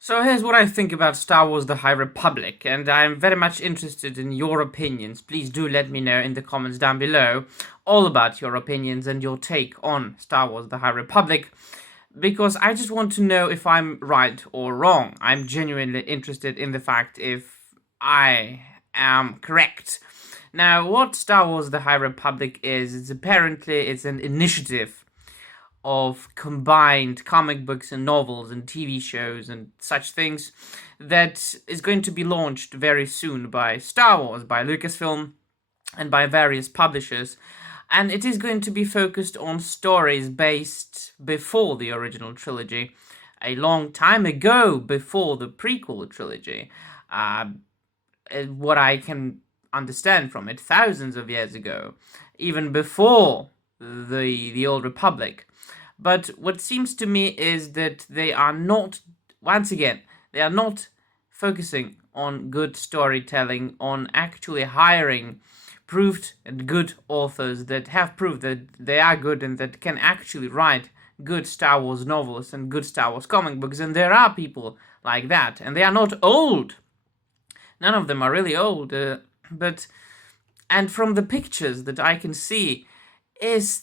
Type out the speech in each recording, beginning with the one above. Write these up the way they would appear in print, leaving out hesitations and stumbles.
So here's what I think about Star Wars The High Republic, and I'm very much interested in your opinions. Please do let me know in the comments down below all about your opinions and your take on Star Wars The High Republic, because I just want to know if I'm right or wrong. I'm genuinely interested in the fact if I am correct. Now, what Star Wars The High Republic is apparently it's an initiative of combined comic books and novels and TV shows and such things that is going to be launched very soon by Star Wars, by Lucasfilm, and by various publishers. And it is going to be focused on stories based before the original trilogy, a long time ago, before the prequel trilogy. What I can understand from it, thousands of years ago, even before the Old Republic. But what seems to me is that they are not, once again, they are not focusing on good storytelling, on actually hiring proved and good authors that have proved that they are good and that can actually write good Star Wars novels and good Star Wars comic books. And there are people like that, and they are not old. None of them are really old, but and from the pictures that I can see, is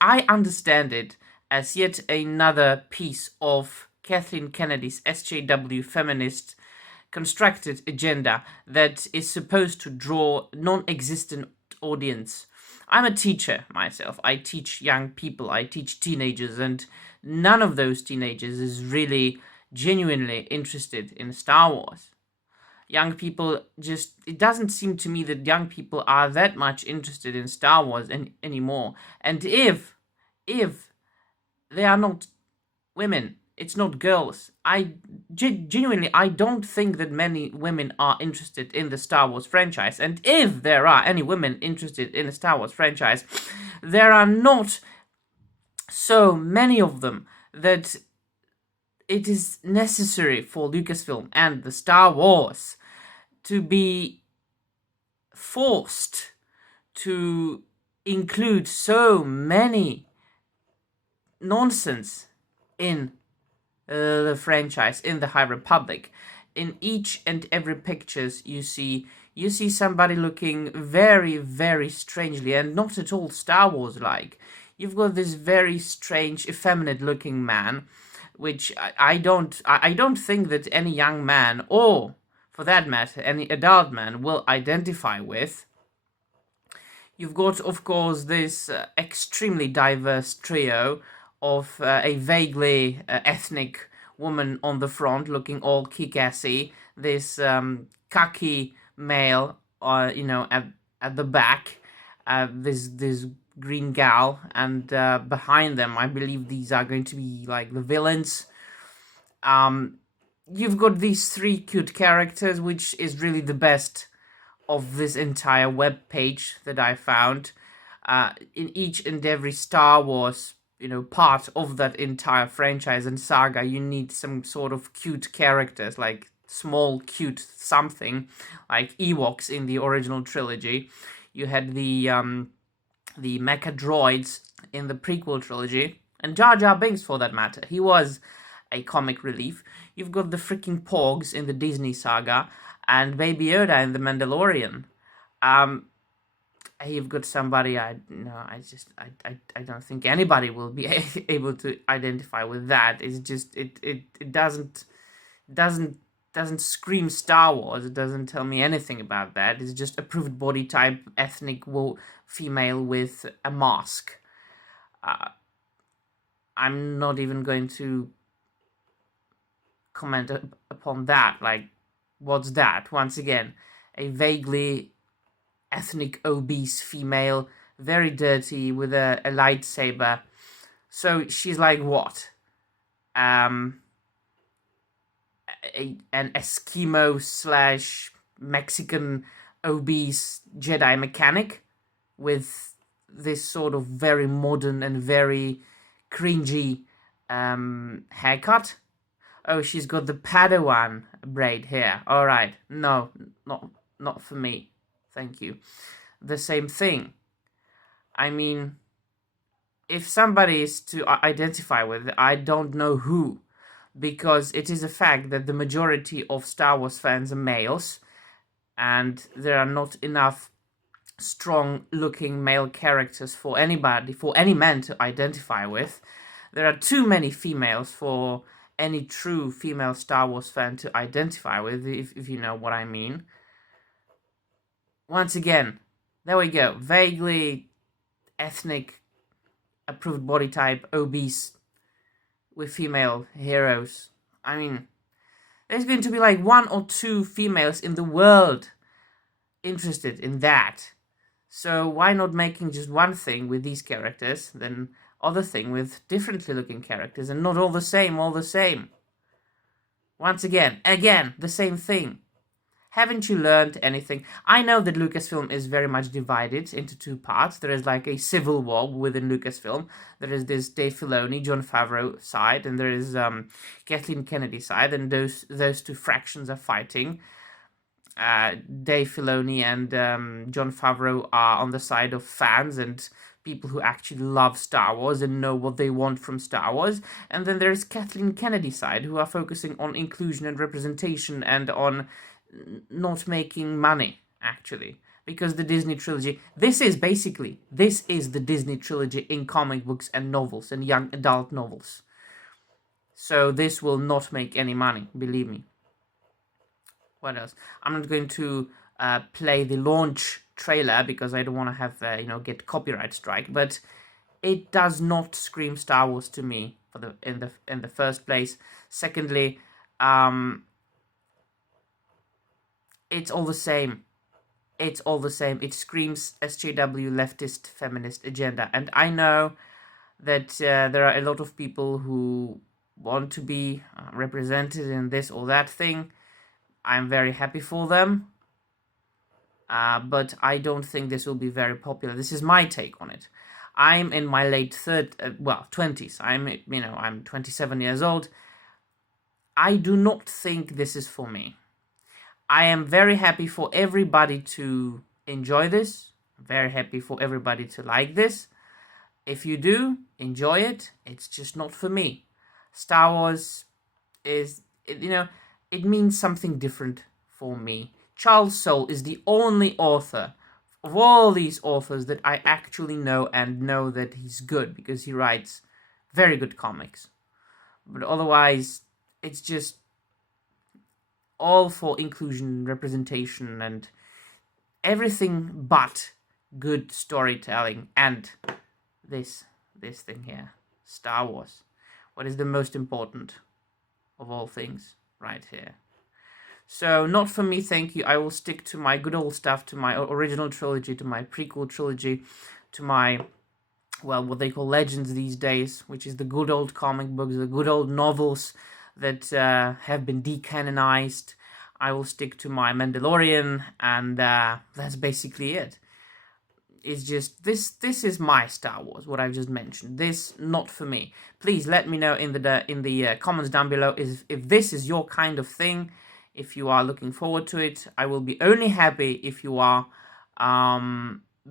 I understand it as yet another piece of Kathleen Kennedy's SJW feminist constructed agenda that is supposed to draw non-existent audience. I'm a teacher myself. I teach young people, I teach teenagers, and none of those teenagers is really genuinely interested in Star Wars. Young people just, it doesn't seem to me that young people are that much interested in Star Wars anymore. And if they are not women, it's not girls. Genuinely, I don't think that many women are interested in the Star Wars franchise. And if there are any women interested in the Star Wars franchise, there are not so many of them that it is necessary for Lucasfilm and the Star Wars to be forced to include so many nonsense in the franchise, in the High Republic. In each and every pictures you see somebody looking very, very strangely and not at all Star Wars like. You've got this very strange, effeminate looking man, which I don't think that any young man, or for that matter, any adult man, will identify with. You've got, of course, this extremely diverse trio of a vaguely ethnic woman on the front, looking all kick-assy. This khaki male, at the back. This green gal, and behind them, I believe these are going to be like the villains. You've got these three cute characters, which is really the best of this entire web page that I found. In each and every Star Wars, part of that entire franchise and saga, you need some sort of cute characters, like small cute something, like Ewoks in the original trilogy. You had the mecha droids in the prequel trilogy, and Jar Jar Binks for that matter. He was a comic relief. You've got the freaking Porgs in the Disney saga, and Baby Yoda in the Mandalorian. You've got somebody I don't think anybody will be able to identify with that. It's just it doesn't scream Star Wars. It doesn't tell me anything about that. It's just approved body type, ethnic female with a mask. I'm not even going to comment upon that. Like, what's that? Once again, a vaguely ethnic obese female, very dirty, with a lightsaber. So she's like what? An Eskimo slash Mexican obese Jedi mechanic with this sort of very modern and very cringy haircut. Oh, she's got the Padawan braid here. All right, no, not for me. Thank you. The same thing. I mean, if somebody is to identify with, I don't know who, because it is a fact that the majority of Star Wars fans are males, and there are not enough strong-looking male characters for anybody, for any man to identify with. There are too many females for any true female Star Wars fan to identify with, if you know what I mean. Once again, there we go. Vaguely ethnic, approved body type, obese, with female heroes. I mean, there's going to be like 1 or 2 females in the world interested in that. So why not making just one thing with these characters, then other thing with differently looking characters, and not all the same. Once again, the same thing. Haven't you learned anything? I know that Lucasfilm is very much divided into 2 parts. There is like a civil war within Lucasfilm. There is this Dave Filoni, Jon Favreau side, and there is Kathleen Kennedy side, and those 2 fractions are fighting. Dave Filoni and Jon Favreau are on the side of fans and people who actually love Star Wars and know what they want from Star Wars. And then there's Kathleen Kennedy's side, who are focusing on inclusion and representation and on not making money, actually. Because the Disney trilogy, this is the Disney trilogy in comic books and novels and young adult novels. So this will not make any money, believe me. What else? I'm not going to play the launch trailer because I don't want to have get copyright strike. But it does not scream Star Wars to me in the first place. Secondly, it's all the same. It's all the same. It screams SJW leftist feminist agenda, and I know that there are a lot of people who want to be represented in this or that thing. I'm very happy for them, but I don't think this will be very popular. This is my take on it. I'm in my late 20s. I'm 27 years old. I do not think this is for me. I am very happy for everybody to enjoy this. I'm very happy for everybody to like this. If you do, enjoy it. It's just not for me. Star Wars is, it means something different for me. Charles Soule is the only author of all these authors that I actually know and know that he's good because he writes very good comics. But otherwise, it's just all for inclusion, representation, and everything but good storytelling. And this thing here, Star Wars. What is the most important of all things right here? So, not for me, thank you. I will stick to my good old stuff, to my original trilogy, to my prequel trilogy, to my, what they call legends these days, which is the good old comic books, the good old novels that have been decanonized. I will stick to my Mandalorian, and that's basically it. It's just, this is my Star Wars, what I've just mentioned. This, not for me. Please let me know in the comments down below if this is your kind of thing, if you are looking forward to it. I will be only happy if you are,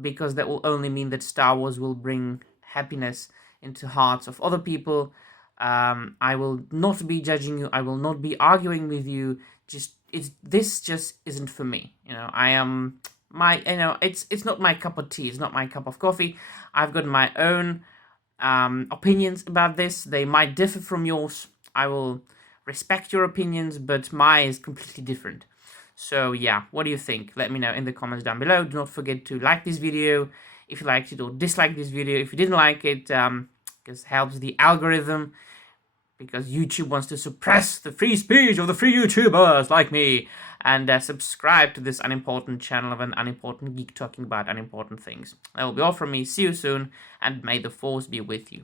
because that will only mean that Star Wars will bring happiness into hearts of other people. I will not be judging you. I will not be arguing with you. This just isn't for me. It's not my cup of tea. It's not my cup of coffee. I've got my own opinions about this. They might differ from yours. I will respect your opinions, but mine is completely different. So yeah, what do you think? Let me know in the comments down below. Do not forget to like this video if you liked it, or dislike this video if you didn't like it, because it helps the algorithm, because YouTube wants to suppress the free speech of the free YouTubers like me. And subscribe to this unimportant channel of an unimportant geek talking about unimportant things. That will be all from me. See you soon, and may the Force be with you.